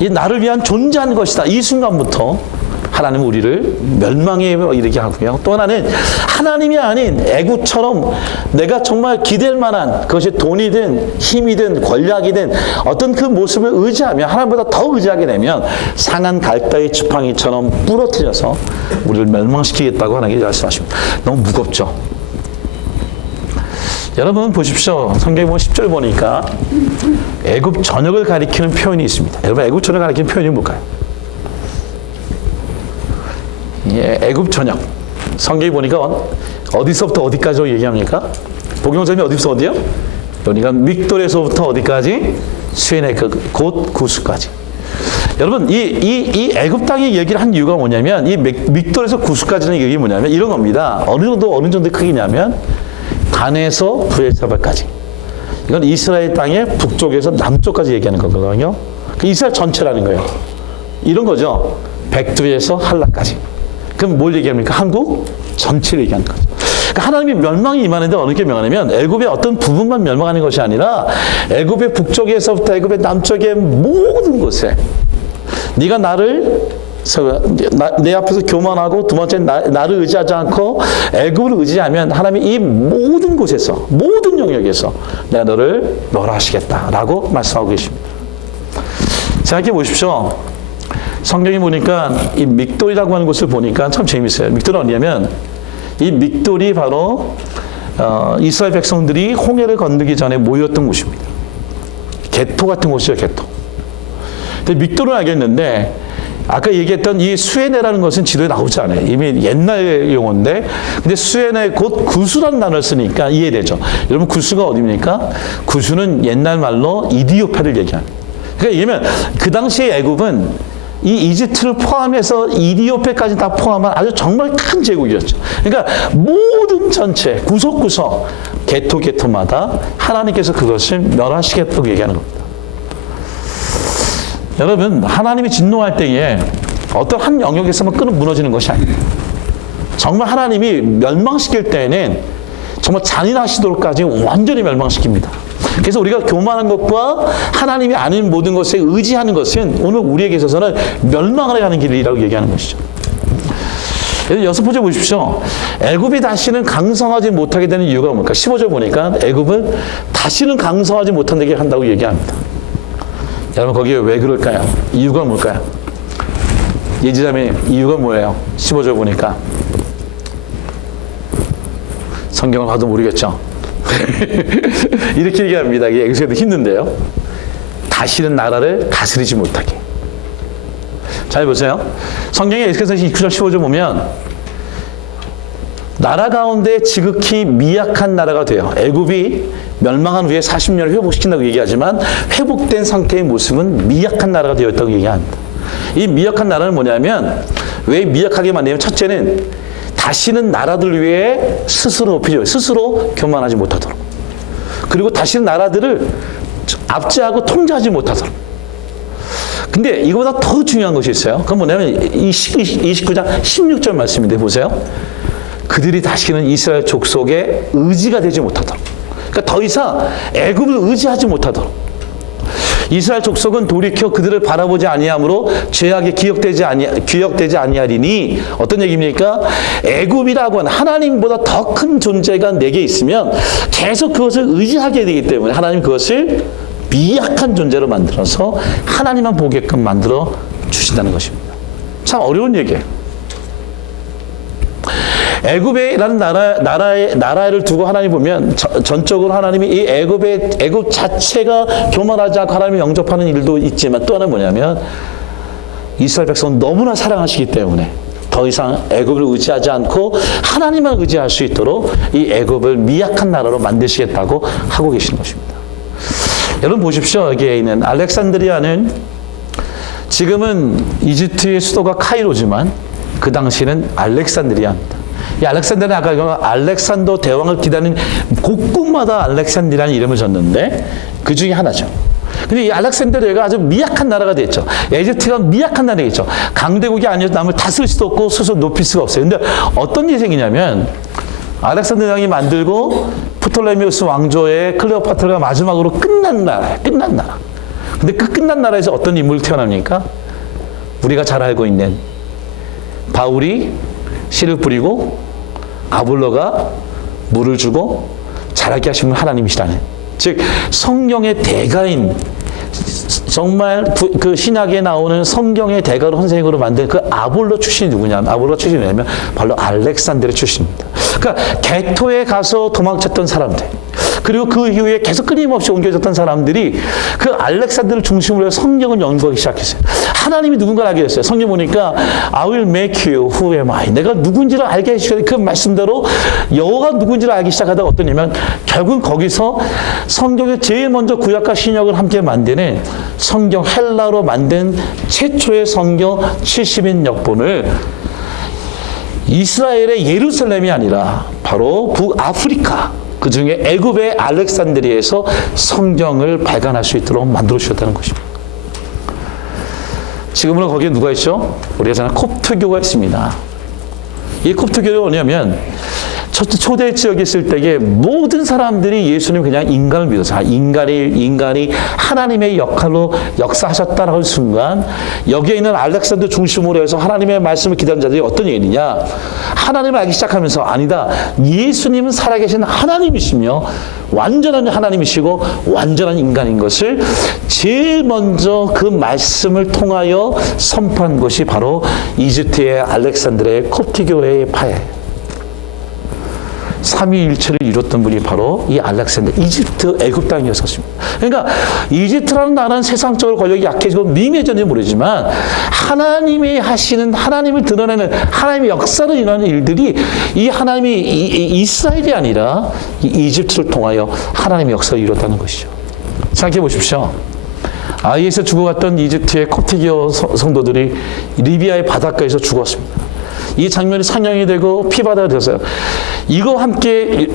이 나를 위한 존재한 것이다. 이 순간부터 하나님은 우리를 멸망에 이르게 하고요. 또 하나는 하나님이 아닌 애굽처럼 내가 정말 기댈 만한 그것이 돈이든 힘이든 권력이든 어떤 그 모습을 의지하며 하나님보다 더 의지하게 되면 상한 갈대의 지팡이처럼 부러뜨려서 우리를 멸망시키겠다고 하나님께 말씀하십니다. 너무 무겁죠? 여러분 보십시오. 성경에 보면 10절 보니까 애굽 전역을 가리키는 표현이 있습니다. 여러분 애굽 전역을 가리키는 표현이 뭘까요? 예, 애굽 전역. 성경에 보니까 어디서부터 어디까지 얘기합니까? 복용점이 어디서부터 어디요? 그러니까 믹돌에서부터 어디까지? 수엔의 곧 구스까지. 여러분 이 애굽 땅의 얘기를 한 이유가 뭐냐면 이 믹돌에서 구스까지는 얘기 뭐냐면 이런 겁니다. 어느 정도 크기냐면 단에서 브엘사바까지. 이건 이스라엘 땅의 북쪽에서 남쪽까지 얘기하는 거거든요. 그 이스라엘 전체라는 거예요. 이런 거죠. 백두에서 한라까지. 그럼 뭘 얘기합니까? 한국 전체를 얘기하는 거죠. 그러니까 하나님이 멸망이 임하는데 어떻게 멸망하냐면 애굽의 어떤 부분만 멸망하는 것이 아니라 애굽의 북쪽에서부터 애굽의 남쪽의 모든 곳에 네가 내 앞에서 교만하고 두 번째 나를 의지하지 않고 애굽을 의지하면 하나님이 이 모든 곳에서 모든 영역에서 내가 너를 멸하시겠다라고 말씀하고 계십니다. 생각해 보십시오. 성경에 보니까 이 믹돌이라고 하는 곳을 보니까 참 재밌어요. 믹돌은 어디냐면 이 믹돌이 바로 이스라엘 백성들이 홍해를 건너기 전에 모였던 곳입니다. 개토 같은 곳이에요. 개토. 근데 믹돌은 알겠는데 아까 얘기했던 이 수에네라는 것은 지도에 나오지 않아요. 이미 옛날 용어인데 근데 수에네 곧 구수라는 단어를 쓰니까 이해되죠. 여러분 구수가 어디입니까? 구수는 옛날 말로 이디오페를 얘기합니다. 그러니까 얘기하면 그 당시의 애굽은 이 이집트를 포함해서 이디오페까지 다 포함한 아주 정말 큰 제국이었죠. 그러니까 모든 전체 구석구석 개토마다 하나님께서 그것을 멸하시겠다고 얘기하는 겁니다. 여러분 하나님이 진노할 때에 어떤 한 영역에서만 무너지는 것이 아닙니다. 정말 하나님이 멸망시킬 때에는 정말 잔인하시도록까지 완전히 멸망시킵니다. 그래서 우리가 교만한 것과 하나님이 아닌 모든 것에 의지하는 것은 오늘 우리에게 있어서는 멸망을 가는 길이라고 얘기하는 것이죠. 여섯 번째 보십시오. 애굽이 다시는 강성하지 못하게 되는 이유가 뭘까? 15절 보니까 애굽은 다시는 강성하지 못하게 한다고 얘기합니다. 여러분 거기에 왜 그럴까요? 이유가 뭘까요? 예지자매님 이유가 뭐예요? 15절 보니까 성경을 봐도 모르겠죠? 이렇게 얘기합니다. 이게 엑소도 힘든데요. 다시는 나라를 다스리지 못하게. 잘 보세요. 성경의 에스겔서 29절 15절 보면 나라 가운데 지극히 미약한 나라가 돼요. 애굽이 멸망한 후에 40년을 회복시킨다고 얘기하지만 회복된 상태의 모습은 미약한 나라가 되었다고 얘기합니다. 이 미약한 나라는 뭐냐면 왜 미약하게 만드냐면 첫째는 다시는 나라들 위해 스스로 높이죠. 스스로 교만하지 못하도록. 그리고 다시는 나라들을 압제하고 통제하지 못하도록. 근데 이거보다 더 중요한 것이 있어요. 그건 뭐냐면 29장 16절 말씀인데 보세요. 그들이 다시는 이스라엘 족속의 의지가 되지 못하도록. 그러니까 더 이상 애굽을 의지하지 못하도록. 이스라엘 족속은 돌이켜 그들을 바라보지 아니함으로 죄악에 기억되지 아니하리니 어떤 얘기입니까? 애굽이라고 하는 하나님보다 더 큰 존재가 내게 있으면 계속 그것을 의지하게 되기 때문에 하나님 그것을 미약한 존재로 만들어서 하나님만 보게끔 만들어 주신다는 것입니다. 참 어려운 얘기예요. 애굽이라는 나라를 두고 하나님 보면 전적으로 하나님이 이 애굽 자체가 교만하지 않고 하나님을 영접하는 일도 있지만 또 하나는 뭐냐면 이스라엘 백성은 너무나 사랑하시기 때문에 더 이상 애굽을 의지하지 않고 하나님만 의지할 수 있도록 이 애굽을 미약한 나라로 만드시겠다고 하고 계시는 것입니다. 여러분 보십시오. 여기에 있는 알렉산드리아는 지금은 이집트의 수도가 카이로지만 그 당시는 알렉산드리아입니다. 이 알렉산드리아는 아까 알렉산더 대왕을 기다린 곳곳마다 알렉산드리아라는 이름을 줬는데 그 중에 하나죠. 근데 이 알렉산드리아가 아주 미약한 나라가 됐죠. 이집트가 미약한 나라겠죠. 강대국이 아니어서 남을 다스릴 수도 없고 스스로 높일 수가 없어요. 근데 어떤 일이 생기냐면 알렉산더 대왕이 만들고 프톨레미우스 왕조의 클레오파트라가 마지막으로 끝난 나라예요. 끝난 나라. 근데 그 끝난 나라에서 어떤 인물이 태어납니까? 우리가 잘 알고 있는 바울이 씨를 뿌리고 아볼로가 물을 주고 자라게 하시는 하나님이시라는, 즉 성령의 대가인, 정말 그 신약에 나오는 성경의 대가로 선생으로 만든 그 아볼로 출신이 누구냐면, 아볼로 출신이 뭐냐면 바로 알렉산드리아 출신입니다. 그러니까 개토에 가서 도망쳤던 사람들, 그리고 그 이후에 계속 끊임없이 옮겨졌던 사람들이 그 알렉산드를 중심으로 해서 성경을 연구하기 시작했어요. 하나님이 누군가를 알게 됐어요. 성경 보니까 I will make you who am I. 내가 누군지를 알게 해주셔야 그 말씀대로 여호와가 누군지를 알기 시작하다가 어떠냐면 결국 거기서 성경의 제일 먼저 구약과 신약을 함께 만드는 성경 헬라로 만든 최초의 성경 70인 역본을 이스라엘의 예루살렘이 아니라 바로 북아프리카, 그 중에 애굽의 알렉산드리아에서 성경을 발간할 수 있도록 만들어 주셨다는 것입니다. 지금은 거기에 누가 있죠? 우리가 잘 아는 콥트교가 있습니다. 이 콥트교가 뭐냐면 초대 지역에 있을 때에 모든 사람들이 예수님 그냥 인간을 믿어서 인간이 하나님의 역할로 역사하셨다는 할 순간 여기에 있는 알렉산더 중심으로 해서 하나님의 말씀을 기다리는 자들이 어떤 얘기냐, 하나님을 알기 시작하면서 아니다, 예수님은 살아계신 하나님이시며 완전한 하나님이시고 완전한 인간인 것을 제일 먼저 그 말씀을 통하여 선포한 것이 바로 이집트의 알렉산드리아의 콥트교회의 파예요. 삼위일체를 이뤘던 분이 바로 이 알렉산더, 이집트 애굽 땅이었습니다. 그러니까 이집트라는 나라는 세상적으로 권력이 약해지고 미미해졌는지 모르지만 하나님이 하시는, 하나님을 드러내는 하나님의 역사를 일어나는 일들이 이 하나님이 이스라엘이 아니라 이 이집트를 통하여 하나님의 역사를 이뤘다는 것이죠. 생각해 보십시오. 아이에서 죽어갔던 이집트의 콥트교 성도들이 리비아의 바닷가에서 죽었습니다. 이 장면이 상영이 되고 피바다가 되었어요. 이거 함께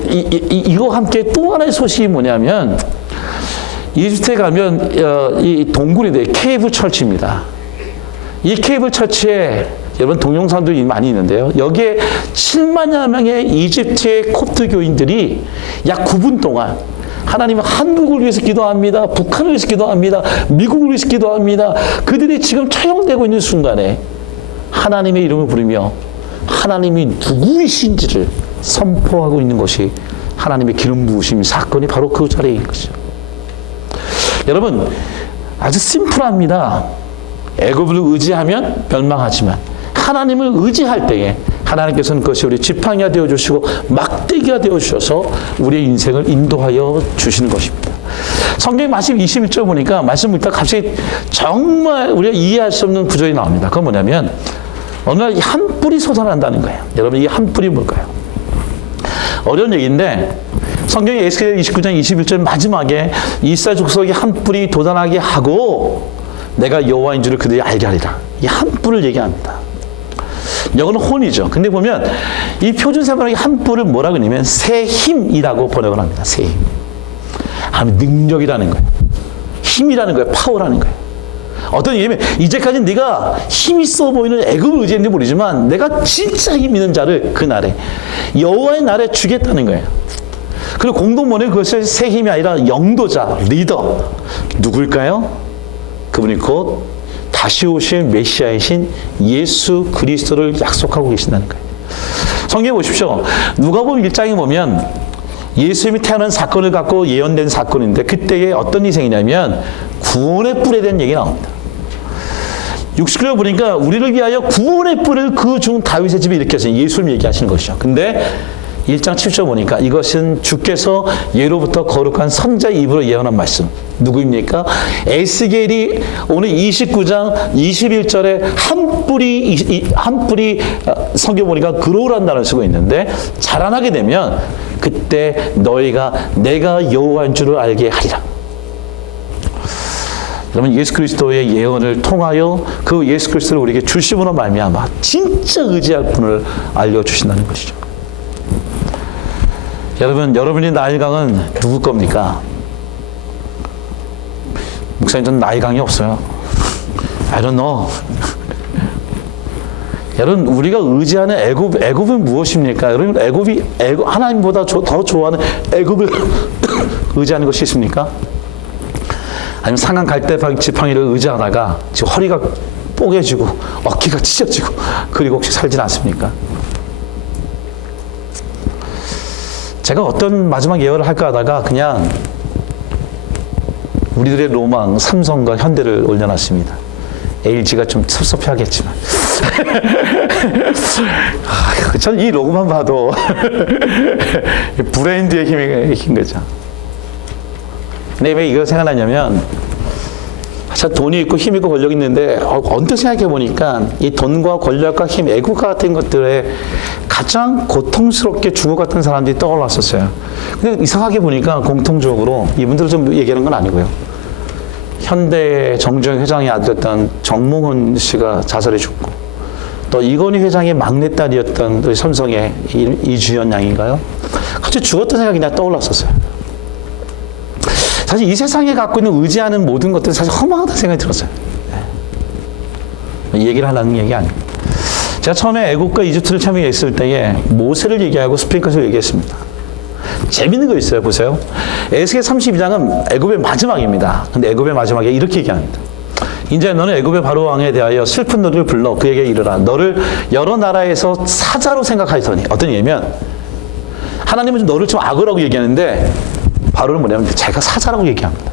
또 하나의 소식이 뭐냐면 이집트에 가면 이 동굴인데 케이블 철치입니다. 이 케이블 철치에 여러분 동영상도 많이 있는데요. 여기에 7만여 명의 이집트의 콥트 교인들이 약 9분 동안 하나님은 한국을 위해서 기도합니다. 북한을 위해서 기도합니다. 미국을 위해서 기도합니다. 그들이 지금 처형되고 있는 순간에 하나님의 이름을 부르며 하나님이 누구이신지를 선포하고 있는 것이 하나님의 기름 부으심 사건이 바로 그 자리에 있는 것이죠. 여러분 아주 심플합니다. 애굽을 의지하면 멸망하지만 하나님을 의지할 때에 하나님께서는 그것이 우리 지팡이가 되어주시고 막대기가 되어주셔서 우리의 인생을 인도하여 주시는 것입니다. 성경 말씀 21절 보니까 말씀 읽다가 갑자기 정말 우리가 이해할 수 없는 구절이 나옵니다. 그건 뭐냐면 어느 날 한 뿔이 솟아난다는 거예요. 여러분 이 한 뿔이 뭘까요? 어려운 얘기인데 성경의 에스겔 29장 21절 마지막에 이스라엘 족속이 한 뿔이 돋아나게 하고 내가 여호와인 줄을 그들이 알게 하리라. 이 한 뿔을 얘기합니다. 영어는 혼이죠. 근데 보면 이 표준 세번역의 한 뿔을 뭐라고 하냐면 새 힘이라고 번역을 합니다. 새 힘. 하나님 능력이라는 거예요. 힘이라는 거예요. 파워라는 거예요. 어떤 얘기면 이제까지 네가 힘 있어 보이는 애굽을 의지했는지 모르지만 내가 진짜 힘 있는 자를 그날에 여호와의 날에 주겠다는 거예요. 그리고 공동번역에 그것을 새 힘이 아니라 영도자, 리더. 누굴까요? 그분이 곧 다시 오실 메시아이신 예수 그리스도를 약속하고 계신다는 거예요. 성경에 보십시오. 누가복음 1장에 보면 예수님이 태어난 사건을 갖고 예언된 사건인데 그때에 어떤 희생이냐면 구원의 뿔에 대한 얘기가 나옵니다. 60절에 보니까 우리를 위하여 구원의 뿔을 그 중 다윗의 집에 일으켰으니 예수님 얘기하시는 것이죠. 근데 1장 7절 보니까 이것은 주께서 예로부터 거룩한 선자의 입으로 예언한 말씀. 누구입니까? 에스겔이 오늘 29장 21절에 한 뿔이 성경 보니까 그로우라는 단어를 쓰고 있는데 자라나게 되면 그때 너희가 내가 여호와인 줄을 알게 하리라. 여러분 예수 그리스도의 예언을 통하여 그 예수 그리스도를 우리에게 주심으로 말미암아 진짜 의지할 분을 알려주신다는 것이죠. 여러분, 여러분의 나일강은 누구 겁니까? 목사님, 전 나일강이 없어요. I don't know. 여러분, 우리가 의지하는 애굽은 무엇입니까? 여러분, 애굽, 하나님보다 더 좋아하는 애굽을 의지하는 것이 있습니까? 아니면 상한 갈대 지팡이를 의지하다가 지금 허리가 뽀개지고 어깨가 찢어지고 그리고 혹시 살진 않습니까? 제가 어떤 마지막 예언을 할까 하다가 그냥 우리들의 로망 삼성과 현대를 올려놨습니다. LG가 좀 섭섭해하겠지만 전 이 로고만 봐도 브랜드의 힘인 거죠. 근데 왜 이거 생각나냐면 참 돈이 있고 힘 있고 권력이 있는데 언뜻 생각해 보니까 이 돈과 권력과 힘, 애국 같은 것들에 가장 고통스럽게 죽어갔던 사람들이 떠올랐었어요. 근데 이상하게 보니까 공통적으로 이분들을 좀 얘기하는 건 아니고요. 현대 정주영 회장의 아들이었던 정몽원 씨가 자살해 죽고 또 이건희 회장의 막내딸이었던 우리 삼성의 이주연 양인가요? 갑자기 죽었던 생각이 그냥 떠올랐었어요. 사실 이 세상에 갖고 있는 의지하는 모든 것들은 사실 허망하다는 생각이 들었어요. 이 얘기를 하려는 얘기 아니에요. 제가 처음에 애국과 이집트를 참여했을 때에 모세를 얘기하고 스핑크스를 얘기했습니다. 재밌는 거 있어요. 보세요. 에스겔 32장은 애굽의 마지막입니다. 근데 애굽의 마지막에 이렇게 얘기합니다. 이제 너는 애굽의 바로 왕에 대하여 슬픈 노래를 불러 그에게 이르라. 너를 여러 나라에서 사자로 생각하였더니 어떤 얘기냐면 하나님은 너를 좀 악어라고 얘기하는데 바로는 뭐냐면 자기가 사자라고 얘기합니다.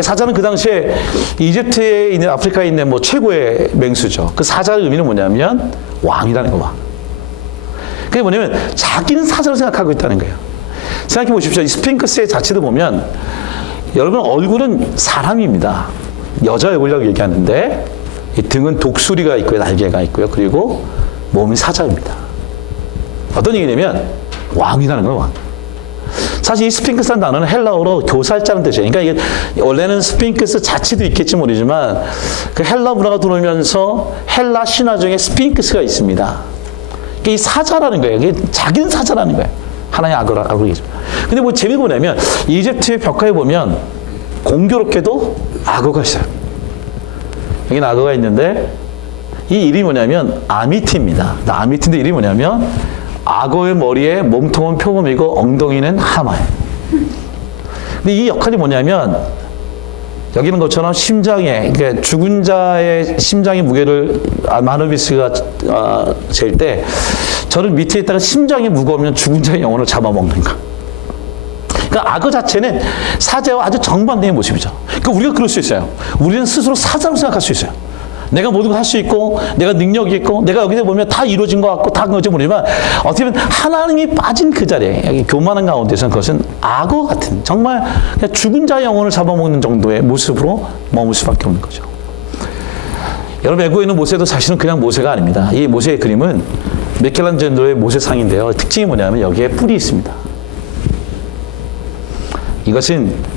사자는 그 당시에 이집트에 있는 아프리카에 있는 뭐 최고의 맹수죠. 그 사자의 의미는 뭐냐면 왕이라는 거 왕. 그게 뭐냐면 자기는 사자로 생각하고 있다는 거예요. 생각해 보십시오. 이 스핑크스의 자체도 보면 여러분 얼굴은 사람입니다. 여자 얼굴이라고 얘기하는데 이 등은 독수리가 있고요. 날개가 있고요. 그리고 몸이 사자입니다. 어떤 얘기냐면 왕이라는 거예요. 왕. 사실 이 스핑크스라는 단어는 헬라어로 교살자는 뜻이에요. 그러니까 이게 원래는 스핑크스 자체도 있겠지 모르지만 그 헬라 문화가 들어오면서 헬라 신화 중에 스핑크스가 있습니다. 이 사자라는 거예요. 이게 자기는 사자라는 거예요. 하나의 악어라고 얘기죠. 근데 뭐 재미가 뭐냐면 이집트의 벽화에 보면 공교롭게도 악어가 있어요. 여기는 악어가 있는데 이 일이 뭐냐면 아미티입니다. 아미티인데 일이 뭐냐면 악어의 머리에 몸통은 표범이고 엉덩이는 하마예요. 근데 이 역할이 뭐냐면 여기는 것처럼 심장에, 그러니까 죽은 자의 심장의 무게를 마누비스가 잴 때 저를 밑에 있다가 심장이 무거우면 죽은 자의 영혼을 잡아먹는 거. 그러니까 악어 자체는 사자와 아주 정반대의 모습이죠. 그러니까 우리가 그럴 수 있어요. 우리는 스스로 사자로 생각할 수 있어요. 내가 모든 걸 할 수 있고, 내가 능력이 있고, 내가 여기서 보면 다 이루어진 것 같고, 다 그런지 모르지만, 어떻게 보면 하나님이 빠진 그 자리에, 여기 교만한 가운데서는 그것은 악어 같은, 정말 그냥 죽은 자의 영혼을 잡아먹는 정도의 모습으로 머물 수밖에 없는 거죠. 여러분, 애고에 있는 모세도 사실은 그냥 모세가 아닙니다. 이 모세의 그림은 미켈란젤로의 모세상인데요. 특징이 뭐냐면 여기에 뿔이 있습니다. 이것은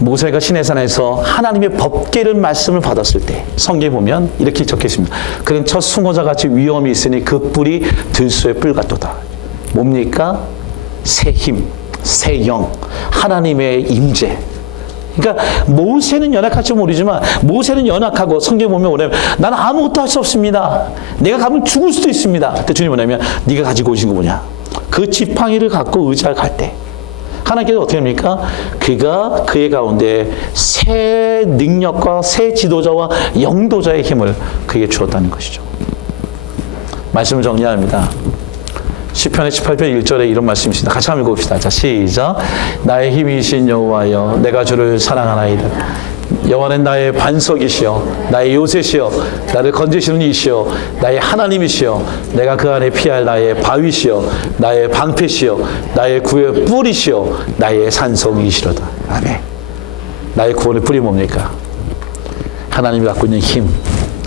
모세가 시내산에서 하나님의 법궤를 말씀을 받았을 때 성경에 보면 이렇게 적혀 있습니다. 그는 첫 숭어자 같이 위험이 있으니 그 뿔이 들소의 뿔 같도다. 뭡니까? 새 힘, 새 영, 하나님의 임재. 그러니까 모세는 연약할지 모르지만 모세는 연약하고 성경에 보면 뭐냐면 나는 아무것도 할 수 없습니다. 내가 가면 죽을 수도 있습니다. 그때 주님이 뭐냐면 네가 가지고 오신 거 뭐냐? 그 지팡이를 갖고 의자를 갈 때 하나님께서 어떻게 합니까? 그가 그의 가운데 새 능력과 새 지도자와 영도자의 힘을 그에게 주었다는 것이죠. 말씀을 정리합니다. 시편의 18편 1절에 이런 말씀이 있습니다. 같이 한번 읽어봅시다. 자, 시작. 나의 힘이신 여호와여, 내가 주를 사랑하나이다. 여호와는 나의 반석이시여, 나의 요새시여, 나를 건지시는 이시여, 나의 하나님이시여, 내가 그 안에 피할 나의 바위시여, 나의 방패시여, 나의 구의 뿔이시여, 나의 산성이시로다. 아멘. 나의 구원의 뿔이 뭡니까? 하나님이 갖고 있는 힘.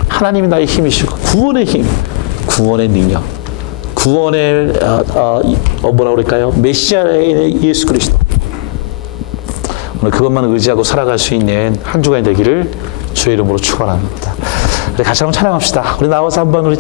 하나님이 나의 힘이시고 구원의 힘, 구원의 능력, 구원의 뭐라 그럴까요? 메시아의 예수 그리스도. 오늘 그것만 의지하고 살아갈 수 있는 한 주간이 되기를 주의 이름으로 축원합니다. 같이 한번 찬양합시다. 우리 나와서 한번 우리